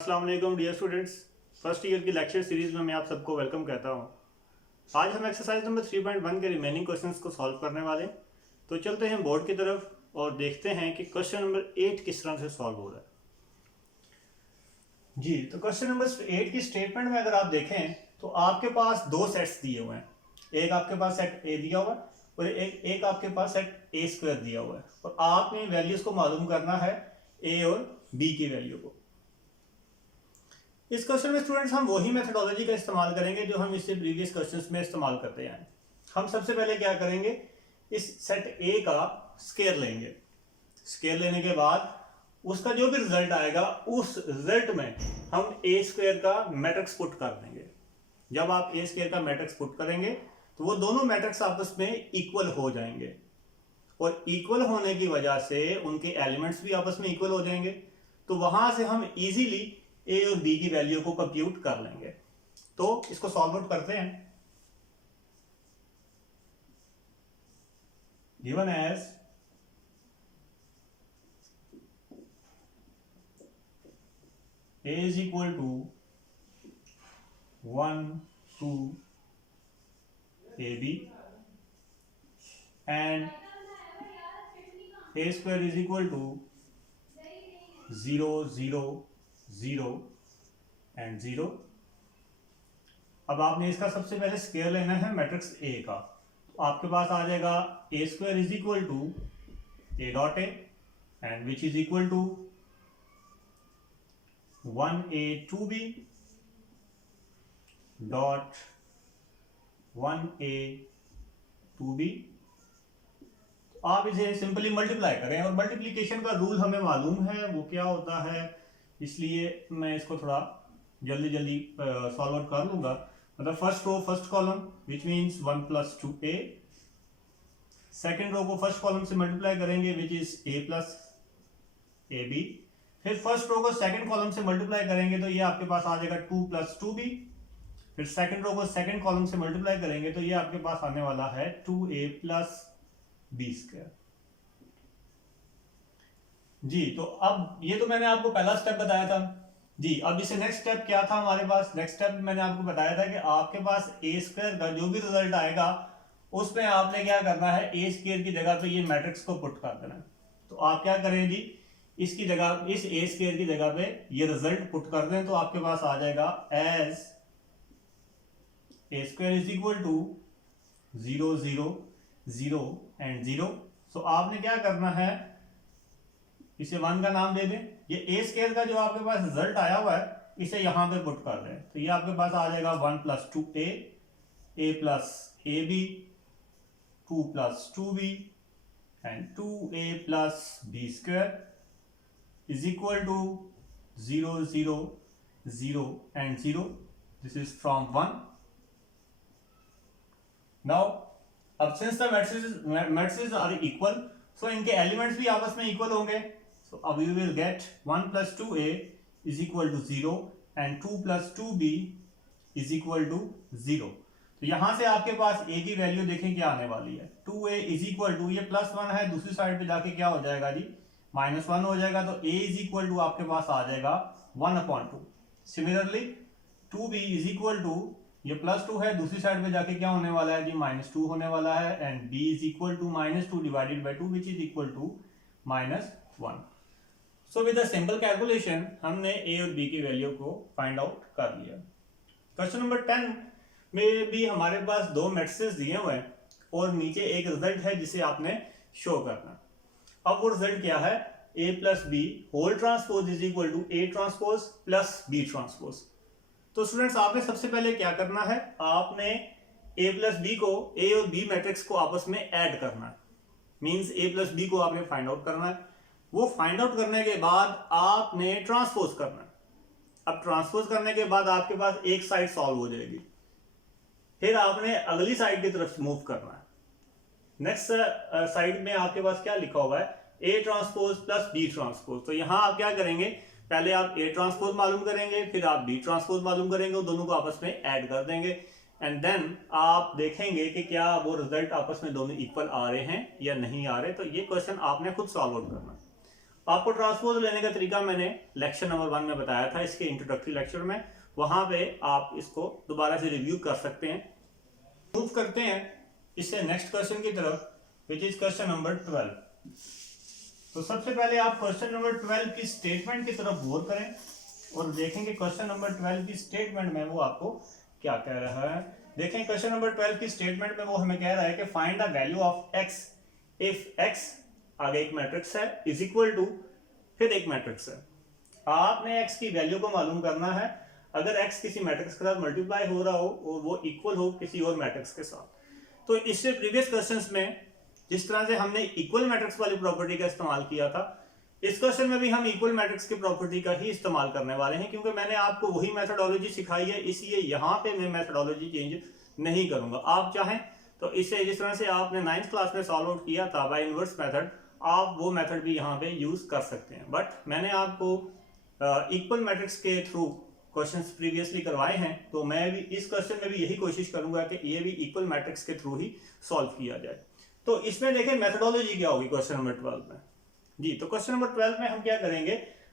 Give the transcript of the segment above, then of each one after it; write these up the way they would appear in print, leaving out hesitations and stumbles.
अस्सलाम वालेकुम dear students. First year की लेक्चर सीरीज में मैं आप सबको वेलकम कहता हूँ। आज हम एक्सरसाइज नंबर 3.1 के रिमेनिंग क्वेश्चंस को सॉल्व करने वाले हैं। तो चलते हैं बोर्ड की तरफ और देखते हैं कि क्वेश्चन नंबर 8 किस तरह से सॉल्व हो रहा है। जी, तो क्वेश्चन नंबर 8 की स्टेटमेंट में अगर आप देखें तो आपके पास दो सेट्स दिए हुए हैं। एक आपके पास सेट ए दिया हुआ है और एक आपके पास सेट ए स्क्वायर दिया हुआ है और आपने वैल्यूज को मालूम करना है ए और बी की वैल्यू को। इस क्वेश्चन में स्टूडेंट्स हम वही मेथडोलॉजी का इस्तेमाल करेंगे जो हम इससे प्रीवियस क्वेश्चंस में इस्तेमाल करते हैं। हम सबसे पहले क्या करेंगे, इस सेट ए का स्केयर लेंगे। स्केयर लेने के बाद उसका जो भी रिजल्ट आएगा उस रिजल्ट में हम ए स्क्वायर का मैट्रिक्स पुट कर देंगे। जब आप ए स्क्वायर का मैट्रिक्स पुट करेंगे तो वो दोनों मैट्रिक्स आपस में इक्वल हो जाएंगे और इक्वल होने की वजह से उनके एलिमेंट्स भी आपस में इक्वल हो जाएंगे। तो वहां से हम इजीली ए और बी की वैल्यू को कंप्यूट कर लेंगे। तो इसको सॉल्व आउट करते हैं। Given as A is equal to 1 2 A B and A square is equal to 0 0 0 and 0। अब आपने इसका सबसे पहले स्केयर लेना है मैट्रिक्स ए का। तो आपके पास आ जाएगा a square is equal to a dot a and which is equal to 1a 2b dot 1a 2b। आप इसे सिंपली मल्टीप्लाई करें और मल्टीप्लीकेशन का रूल हमें मालूम है वो क्या होता है, इसलिए मैं इसको थोड़ा जल्दी जल्दी सॉल्व आउट कर लूंगा। मतलब first row first column which means 1 plus 2a, second row को फर्स्ट कॉलम से मल्टीप्लाई करेंगे which is a plus A B. फिर फर्स्ट रो को सेकेंड कॉलम से मल्टीप्लाई करेंगे तो ये आपके पास आ जाएगा 2 प्लस 2b। फिर सेकेंड रो को सेकेंड कॉलम से मल्टीप्लाई करेंगे तो ये आपके पास आने वाला है 2a प्लस बी स्क्वायर। जी, तो अब ये तो मैंने आपको पहला स्टेप बताया था। जी, अब इसे नेक्स्ट स्टेप क्या था हमारे पास? नेक्स्ट स्टेप मैंने आपको बताया था कि आपके पास ए स्क्वायर का जो भी रिजल्ट आएगा उसमें आपने क्या करना है, ए स्क्वायर की जगह पे ये मैट्रिक्स को पुट कर देना। तो आप क्या करें जी, इसकी जगह इस ए स्क्वायर की जगह पे ये रिजल्ट पुट कर दें तो आपके पास आ जाएगा as A square is equal to 0 0 0 and 0। So आपने क्या करना है, इसे 1 का नाम दे दें। ये ए स्क्वायर का जो आपके पास रिजल्ट आया हुआ है इसे यहां पे पुट कर दें तो ये आपके पास आ जाएगा 1 plus 2a A plus A B 2 plus 2b and 2a plus B square is equal to 0 0 0 and 0. This is from 1. Now अब since the matrices are equal, so इनके एलिमेंट्स भी आपस में इक्वल होंगे। So अब we will get 1 plus 2a is equal to 0 and 2 plus 2b is equal to 0। तो यहां से आपके पास a की वैल्यू देखें क्या आने वाली है, 2a is equal to, ये प्लस 1 है, दूसरी साइड पे जाके क्या हो जाएगा जी, -1 हो जाएगा। तो a इज इक्वल टू आपके पास आ जाएगा 1/2। Similarly 2b is equal to, ये +2 है, दूसरी साइड पे जाके क्या होने वाला है जी, -2 होने वाला है and b is equal to -2 divided by 2 which is equal to -1। So with a simple calculation हमने a और b की वैल्यू को फाइंड आउट कर लिया। क्वेश्चन नंबर 10 में भी हमारे पास दो मैट्रिसेस दिए हुए हैं और नीचे एक रिजल्ट है जिसे आपने शो करना। अब वो रिजल्ट क्या है, a plus B whole transpose is equal to a transpose plus b transpose. तो स्टूडेंट्स आपने सबसे पहले क्या करना है, आपने a प्लस बी को, a और b मैट्रिक्स को आपस में ऐड करना है। मींस a प्लस बी को आपने फाइंड आउट करना है। वो फाइंड आउट करने के बाद आपने ट्रांसपोज करना है। अब ट्रांसपोज करने के बाद आपके पास एक साइड सॉल्व हो जाएगी, फिर आपने अगली साइड की तरफ मूव करना है। नेक्स्ट साइड में आपके पास क्या लिखा हुआ है, A transpose plus B transpose. तो यहां आप क्या करेंगे, पहले आप ए ट्रांसपोज मालूम करेंगे, फिर आप बी ट्रांसपोज मालूम करेंगे, दोनों को आपस में ऐड कर देंगे एंड देन आप देखेंगे कि क्या वो रिजल्ट आपस में दोनों इक्वल आ रहे हैं या नहीं आ रहे। तो ये क्वेश्चन आपने खुद सॉल्व आउट करना है। आपको ट्रांसपोज लेने का तरीका मैंने लेक्चर नंबर 1 में बताया था, इसके इंट्रोडक्टरी लेक्चर में, वहां पे आप इसको दोबारा से रिव्यू कर सकते हैं। मूव करते हैं इससे नेक्स्ट क्वेश्चन की तरफ, विच इज क्वेश्चन नंबर 12। तो सबसे पहले आप क्वेश्चन नंबर 12 की स्टेटमेंट की तरफ गौर करें और देखेंगे क्वेश्चन नंबर 12 की स्टेटमेंट में वो आपको क्या कह रहा है। देखें क्वेश्चन नंबर 12 की स्टेटमेंट में वो हमें कह रहा है कि find the value of x if x आगे एक मैट्रिक्स है इज इक्वल टू, फिर एक मैट्रिक्स है। आपने x की वैल्यू को मालूम करना है अगर x किसी मैट्रिक्स के साथ मल्टीप्लाई हो रहा हो और वो इक्वल हो किसी और मैट्रिक्स के साथ। तो इससे प्रीवियस क्वेश्चंस में जिस तरह से हमने इक्वल मैट्रिक्स वाली प्रॉपर्टी का इस्तेमाल किया था, इस क्वेश्चन में भी हम इक्वल मैट्रिक्स की प्रॉपर्टी का ही इस्तेमाल करने वाले हैं, क्योंकि मैंने आपको वही मेथोडोलॉजी सिखाई है, इसलिए यहाँ पे मैं मेथोडोलॉजी चेंज नहीं करूंगा। आप चाहें तो इससे जिस तरह से आपने 9th क्लास में सॉल्व आउट किया था बाय इनवर्स मेथड, आप वो मेथड भी यहाँ पे यूज कर सकते हैं। बट मैंने आपको इक्वल मैट्रिक्स के थ्रू क्वेश्चंस प्रीवियसली करवाए हैं, तो मैं भी इस क्वेश्चन में भी यही कोशिश करूंगा कि ये भी इक्वल मैट्रिक्स के थ्रू ही सॉल्व किया जाए। तो इसमें देखें मेथोडोलॉजी क्या होगी क्वेश्चन नंबर 12 में जी। तो क्वेश्चन नंबर 12 में हम क्या करेंगे,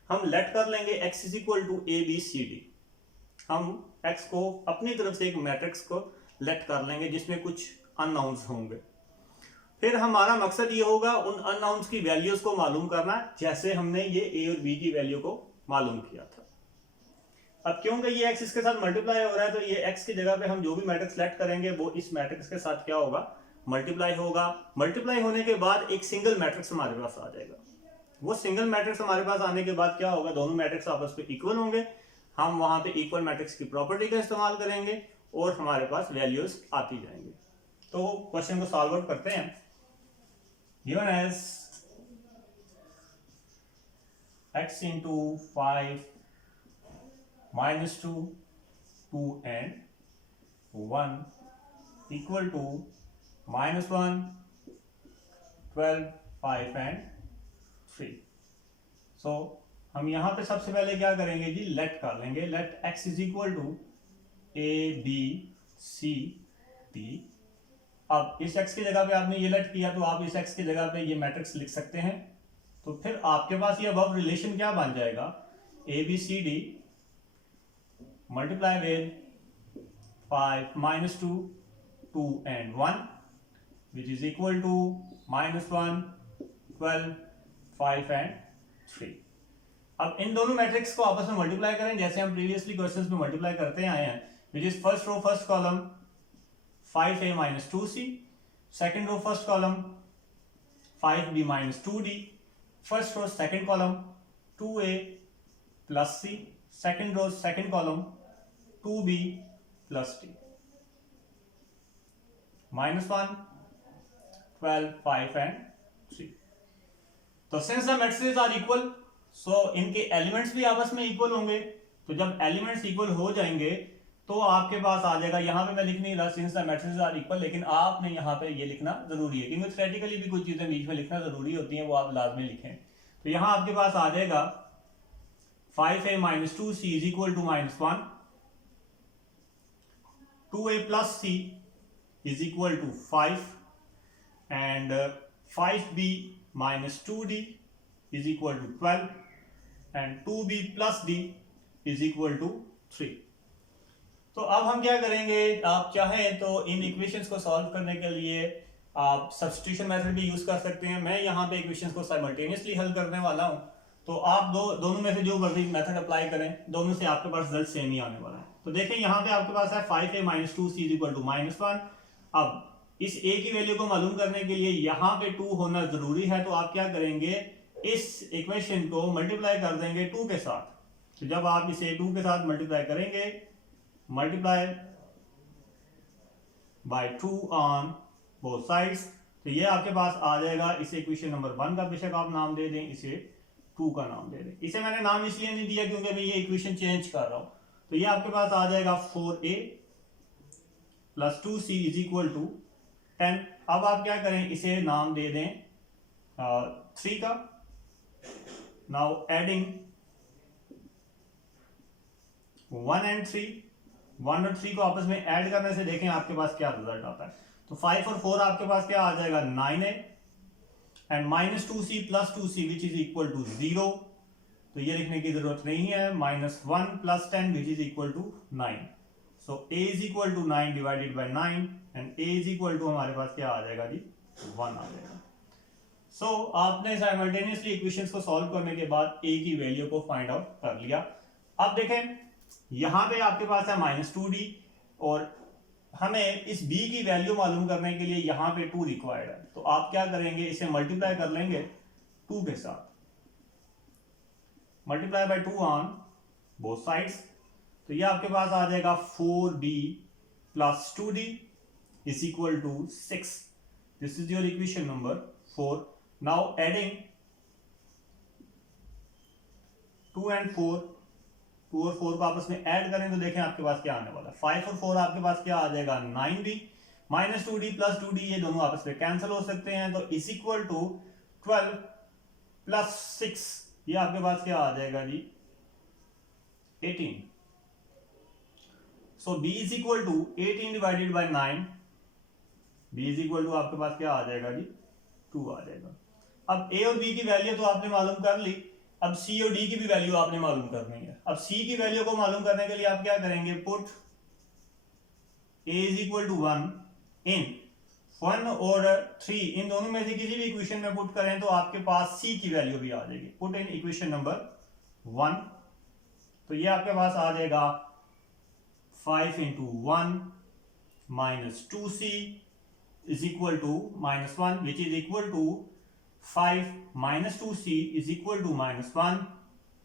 हम लेट कर लेंगे x is equal to A B C D. हम x को अपनी तरफ से एक मैट्रिक्स को लेट कर लेंगे जिसमें कुछ अननाउंस होंगे। फिर हमारा मकसद ये होगा उन अननाउंस की वैल्यूज को मालूम करना, जैसे हमने ये a और b की वैल्यू को मालूम किया था। अब क्योंकि ये x इसके साथ मल्टीप्लाई हो रहा है, तो ये x की जगह पे हम जो भी मैट्रिक्स लेट करेंगे वो इस मैट्रिक्स के साथ क्या होगा, मल्टीप्लाई होगा। मल्टीप्लाई होने के बाद एक सिंगल मैट्रिक्स हमारे पास आ जाएगा। वो सिंगल मैट्रिक्स हमारे पास आने के बाद क्या होगा, दोनों मैट्रिक्स आपस में इक्वल होंगे। हम वहां पे इक्वल मैट्रिक्स की प्रॉपर्टी का इस्तेमाल करेंगे और हमारे पास वैल्यूज आती जाएंगी। तो क्वेश्चन को सॉल्व आउट करते हैं। Given as x into 5 minus 2 and 1 equal to minus 1 12 5 and 3। सो हम यहां पे सबसे पहले क्या करेंगे जी, लेट कर लेंगे। Let x is equal to a b c d। अब इस x की जगह पे आपने ये लेट किया, तो आप इस x की जगह पे ये मैट्रिक्स लिख सकते हैं। तो फिर आपके पास ये अब रिलेशन क्या बन जाएगा, A B C D multiply with 5 minus 2 2 and 1 which is equal to minus 1 12 5 and 3। अब इन दोनों मैट्रिक्स को आपस में मल्टीप्लाई करें जैसे हम प्रीवियसली क्वेश्चंस में मल्टीप्लाई करते आए हैं, which is first row first column 5a minus 2c, second row first column 5b minus 2d, first row second column 2a plus c, second row second column 2b plus d, minus 1 12 5 and 3। तो since the matrices are equal, so इनके elements भी आपस में equal होंगे। तो जब elements equal हो जाएंगे तो आपके पास आ जाएगा, यहां पे मैं लिख नहीं रहा since the matrices are equal, लेकिन आपने यहां पे ये लिखना जरूरी है क्योंकि थ्योरेटिकली भी कुछ चीजें बीच में लिखना जरूरी होती हैं, वो आप लाजमी लिखें। तो यहां आपके पास आ जाएगा 5a minus 2c is equal to minus 1, 2a plus c is equal to 5 and 5b minus 2d is equal to 12 and 2b plus d is equal to 3। तो अब हम क्या करेंगे, आप चाहें तो इन इक्वेशंस को सॉल्व करने के लिए आप सब्स्टिट्यूशन मेथड भी यूज कर सकते हैं। मैं यहाँ पे इक्वेशंस को साइमल्टेनियसली हल करने वाला हूँ, तो आप दोनों में से जो मर्जी मेथड अप्लाई करें, दोनों से आपके पास रिजल्ट सेम ही आने वाला है। तो देखें यहाँ पे आपके पास है 5a minus 2c is equal to minus 1। अब इस a की वैल्यू को मालूम करने के लिए यहाँ पे 2 होना जरूरी है, तो आप क्या करेंगे, इस इक्वेशन को मल्टीप्लाई कर देंगे 2 के साथ। तो जब आप इसे 2 के साथ मल्टीप्लाई करेंगे, multiply by 2 on both sides, तो ये आपके पास आ जाएगा। इसे इक्वेशन नंबर 1 का बेशक आप नाम दे दें, इसे 2 का नाम दे दें। इसे मैंने नाम इसलिए नहीं दिया क्योंकि मैं ये इक्वेशन चेंज कर रहा हूं। तो ये आपके पास आ जाएगा 4a plus 2c is equal to 10। अब आप क्या करें, इसे नाम दे दें 3 का। नाउ एडिंग 1 and 3, 1 और 3 को आपस में ऐड करने से देखें आपके पास क्या रिजल्ट आता है। तो 5 और 4 आपके पास क्या आ जाएगा, 9a and -2c + 2c which is equal to 0, तो ये लिखने की जरूरत नहीं है। -1 + 10 which is equal to 9। So a is equal to 9 divided by 9 and a is equal to हमारे पास क्या आ जाएगा जी, 1 आ जाएगा। सो आपने साइमल्टेनियसली इक्वेशंस को सॉल्व करने के बाद a की वैल्यू को फाइंड आउट कर लिया। अब देखें यहां पे आपके पास है -2d और हमें इस b की वैल्यू मालूम करने के लिए यहां पे 2 रिक्वायर्ड है, तो आप क्या करेंगे, इसे मल्टीप्लाई कर लेंगे 2 के साथ, multiply by 2 on both sides, तो ये आपके पास आ जाएगा 4b + 2d is equal to 6। This is your equation number 4। Now adding 2 and 4, 2 और 4 को आपस में ऐड करें तो देखें आपके पास क्या आने वाला है। 5 और 4 आपके पास क्या आ जाएगा, 9d, -2d + 2d ये दोनों आपस में कैंसिल हो सकते हैं, तो इज इक्वल टू 12 + 6 ये आपके पास क्या आ जाएगा जी, 18। So b is equal to 18 divided by 9, b is equal to आपके पास क्या आ जाएगा जी, 2 आ जाएगा। अब a और b की वैल्यू तो आपने मालूम कर ली, अब c और d की भी वैल्यू आपने मालूम करनी है। अब c की वैल्यू को मालूम करने के लिए आप क्या करेंगे, put a is equal to 1 in 1 और 3 इन दोनों में से किसी भी इक्वेशन में पुट करें तो आपके पास c की वैल्यू भी आ जाएगी। पुट इन इक्वेशन नंबर 1, तो ये आपके पास आ जाएगा 5 × 1 -2c is equal to -1 which is equal to 5 -2c is equal to -1,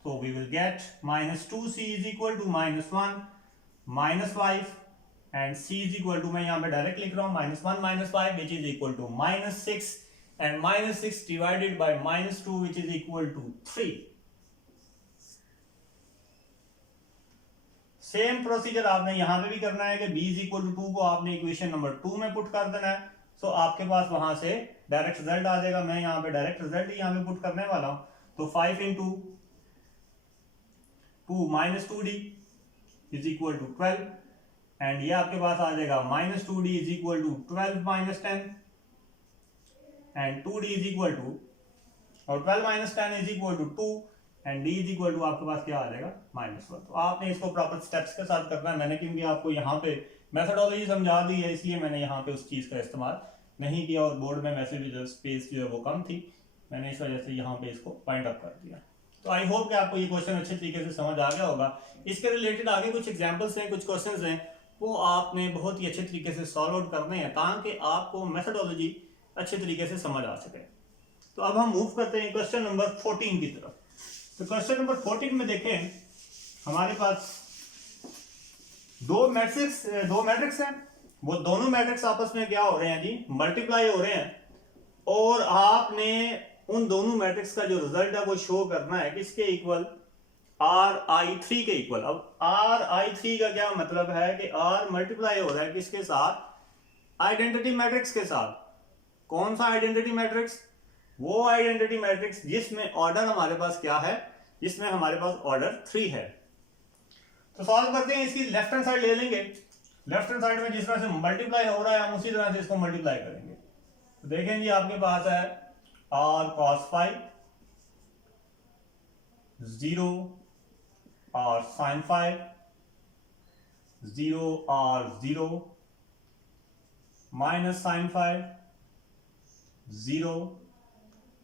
so we will get -2c is equal to -1 -5 and c is equal to, मैं यहाँ पे डायरेक्ट लिख रहा हूँ, -1 -5 which is equal to -6 and -6 divided by -2 which is equal to 3। Same procedure आपने यहां पे भी करना है कि b इज इक्वल टू 2 को आपने इक्वेशन नंबर 2 में पुट कर देना है, सो आपके पास वहां से डायरेक्ट रिजल्ट आ जाएगा। मैं यहां पे डायरेक्ट रिजल्ट ही यहां पे पुट करने वाला हूं, तो 5 × 2 -2d is equal to 12 and ये आपके पास आ जाएगा -2d is equal to 12 - 10 and 2d is equal to, और 12 - 10 is equal to 2 and d is equal to आपके पास क्या आ जाएगा, -1। तो आपने इसको प्रॉपर स्टेप्स के साथ करना है। मैंने क्योंकि आपको यहाँ पे मेथोडोलॉजी समझा दी है इसलिए मैंने यहाँ पे उस चीज़ का इस्तेमाल नहीं किया, और बोर्ड में वैसे भी जो स्पेस जो है वो कम थी, मैंने इस वजह से यहाँ पे इसको पॉइंट अप कर दिया। तो आई होप कि आपको ये क्वेश्चन अच्छे तरीके से समझ आ गया होगा। इसके रिलेटेड आगे कुछ एग्जाम्पल्स हैं, कुछ क्वेश्चन हैं, वो आपने बहुत ही अच्छे तरीके से सॉल्व आउट करने हैं ताकि आपको मेथोडोलॉजी अच्छे तरीके से समझ आ सके। तो अब हम मूव करते हैं क्वेश्चन नंबर 14 की तरफ। तो क्वेश्चन नंबर 14 में देखें हमारे पास दो मैट्रिक्स हैं, वो दोनों मैट्रिक्स आपस में क्या हो रहे हैं जी, मल्टीप्लाई हो रहे हैं, और आपने उन दोनों मैट्रिक्स का जो रिजल्ट है वो शो करना है किसके इक्वल, Ri3 के इक्वल। अब Ri3 का क्या मतलब है कि R मल्टीप्लाई हो रहा है किसके साथ, आइडेंटिटी मैट्रिक्स के साथ। कौन सा आइडेंटिटी मैट्रिक्स, वो आइडेंटिटी मैट्रिक्स जिसमें ऑर्डर हमारे पास क्या है, जिसमें हमारे पास ऑर्डर 3 है। तो सॉल्व करते हैं, इसकी लेफ्ट हैंड साइड ले लेंगे, लेफ्ट हैंड साइड में जिस तरह से मल्टीप्लाई हो रहा है हम उसी तरह से इसको मल्टीप्लाई करेंगे। तो देखें जी आपके पास है r cos phi 0 r sin phi 0 r 0 minus sin phi 0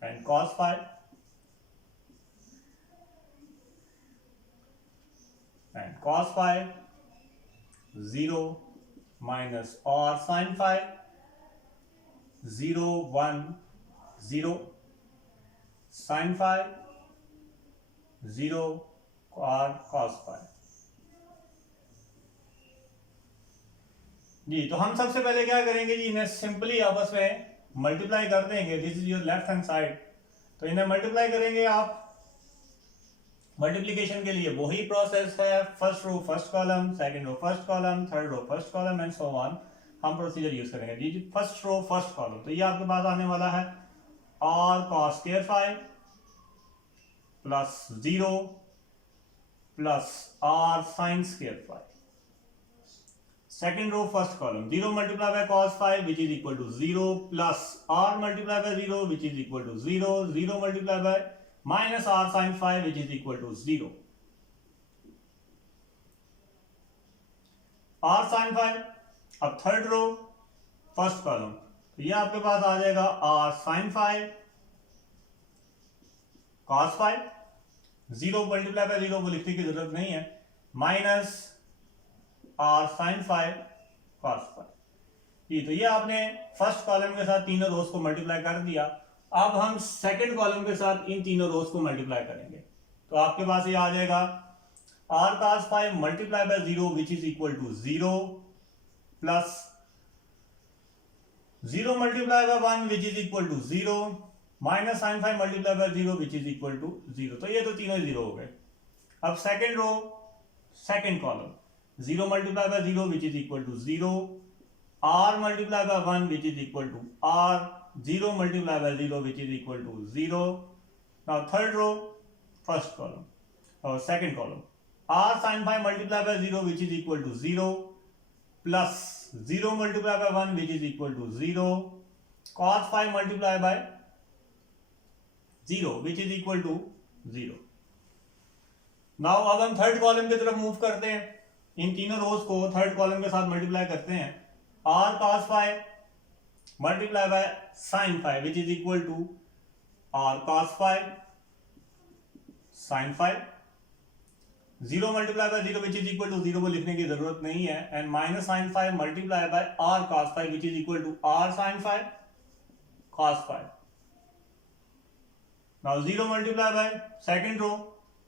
and cos phi and cos phi 0 minus r sin phi 0 1 0 sin phi 0 r cos phi। जी तो हम सबसे पहले क्या करेंगे जी, इन्हें सिंपली आपस में मल्टीप्लाई कर देंगे। This is your left hand side, तो इन्हें मल्टीप्लाई करेंगे आप। मल्टीप्लिकेशन के लिए वही प्रोसेस है, first row first column, second row first column, third row first column and so on. हम प्रोसीजर यूज करेंगे जी। फर्स्ट रो फर्स्ट कॉलम, तो ये आपके पास आने वाला है r cos square phi plus 0 plus r sin square phi। Second row first column 0 multiply by cos 5 which is equal to 0 plus r multiply by 0 which is equal to 0, 0 multiply by minus r sin 5 which is equal to 0, r sin 5। अब third row first column, तो ये आपके पास आ जाएगा r sin 5 cos 5, 0 multiply by 0 को लिखने की जरूरत नहीं है, माइनस r sin 5 cos 5। जी, तो ये आपने फर्स्ट कॉलम के साथ तीनों रोज को मल्टीप्लाई कर दिया। अब हम सेकंड कॉलम के साथ इन तीनों रोज को मल्टीप्लाई करेंगे, तो आपके पास ये आ जाएगा r cos 5 multiply by 0 which is equal to 0 plus 0 multiply by 1 which is equal to 0 minus sin 5 multiply by 0 which is equal to 0। तो ये तो तीनों 0 हो गए। अब second row second column 0 multiply by 0 which is equal to 0, r multiply by 1 which is equal to r, 0 multiply by 0 which is equal to 0। Now third row first column और second column r sin 5 multiply by 0 which is equal to 0 plus 0 multiply by 1 which is equal to 0, cos 5 multiply by 0 which is equal to 0। Now अब हम third column की तरफ move करते हैं, इन तीनों रोज को third column के साथ मल्टीप्लाई करते हैं। r cos 5 multiply by sin 5 which is equal to r cos 5 sin 5, 0 multiply by 0 which is equal to 0 को लिखने की जरूरत नहीं है, and minus sin 5 multiply by r cos 5 which is equal to r sin 5 cos 5। Now 0 multiply by second row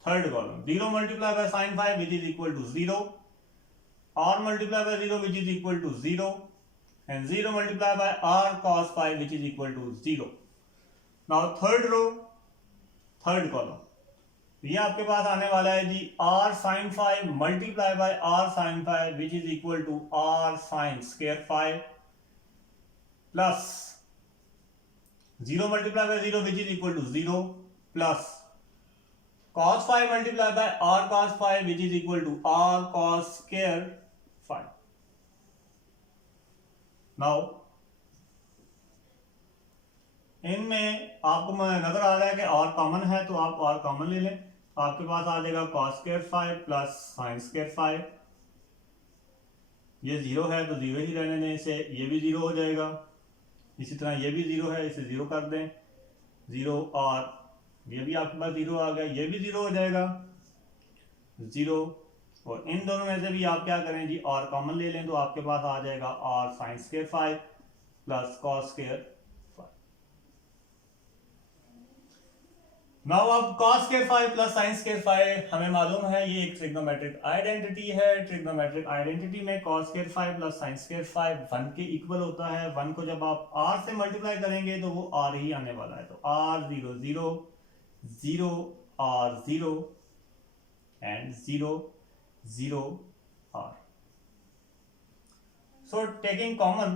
third column 0 multiply by sin 5 which is equal to 0, r multiply by 0 which is equal to 0, and 0 multiply by r cos 5 which is equal to 0। Now third row third column, ये आपके पास आने वाला है जी r sin 5 multiply by r sin 5 which is equal to r sin square 5 plus 0 multiply by 0 which is equal to 0 plus cos 5 multiply by r cos 5 which is equal to r cos square 5। Now इनमें आपको नजर आ रहा है कि r common है, तो आप r common ले लें, आपके पास आ जाएगा cos square 5 plus sin square 5। ये 0 है तो 0 ही रहने दें इसे, ये भी 0 हो जाएगा, इसी तरह ये भी 0 है, इसे 0 कर दें, 0 और ये भी आपके पास 0 आ गया, ये भी 0 हो जाएगा 0, और इन दोनों में से भी आप क्या करें जी r कॉमन ले लें, तो आपके पास आ जाएगा r sin square 5 plus cos square 5। Now अब cos square 5 plus sin square 5 हमें मालूम है ये एक ट्रिग्नोमेट्रिक आइडेंटिटी है। ट्रिग्नोमेट्रिक आइडेंटिटी में cos square 5 plus sin square 5 1 के इक्वल होता है। 1 को जब आप r से मल्टीप्लाई करेंगे तो वो r ही आने वाला है, तो r 0 0 0 r 0 and 0 0 r। So taking common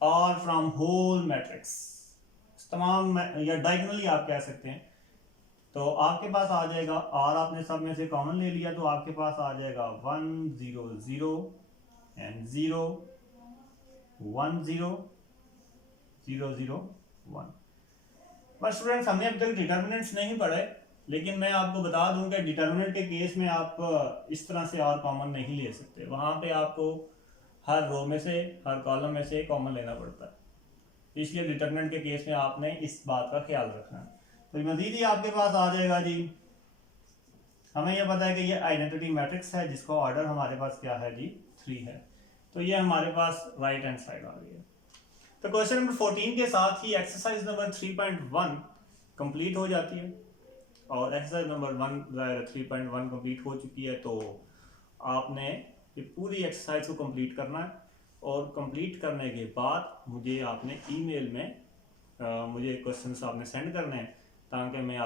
r from whole matrix, तमाम या डायगोनली आप कह सकते हैं, तो आपके पास आ जाएगा r, आपने सब में से कॉमन ले लिया तो आपके पास आ जाएगा 1 0 0 and 0 1 0 0 0 1। बस स्टूडेंट्स हमने अब तक डिटर्मिनेंट्स नहीं पढ़े, लेकिन मैं आपको बता दूं कि डिटर्मिनेंट के केस में आप इस तरह से r कॉमन नहीं ले सकते, वहां पे आपको हर रो में से हर कॉलम में से कॉमन लेना पड़ता है, इसलिए डिटर्मिनेंट के केस में आपने इस बात का ख्याल रखना है। तो मजीद ही आपके पास आ जाएगा जी, हमें यह पता है कि ये आइडेंटिटी मैट्रिक्स है जिसका ऑर्डर हमारे पास क्या है जी 3 है, तो ये हमारे पास राइट हैंड साइड आ गई है। तो क्वेश्चन नंबर 14 के साथ ही एक्सरसाइज नंबर 3.1 कंप्लीट हो जाती है, और एक्सरसाइज नंबर 3.1 कंप्लीट हो चुकी है, तो आपने ये पूरी एक्सरसाइज को कंप्लीट करना है, और कंप्लीट करने के बाद मुझे आपने ईमेल में मुझे क्वेश्चंस आपने सेंड करने हैं ताकि मैं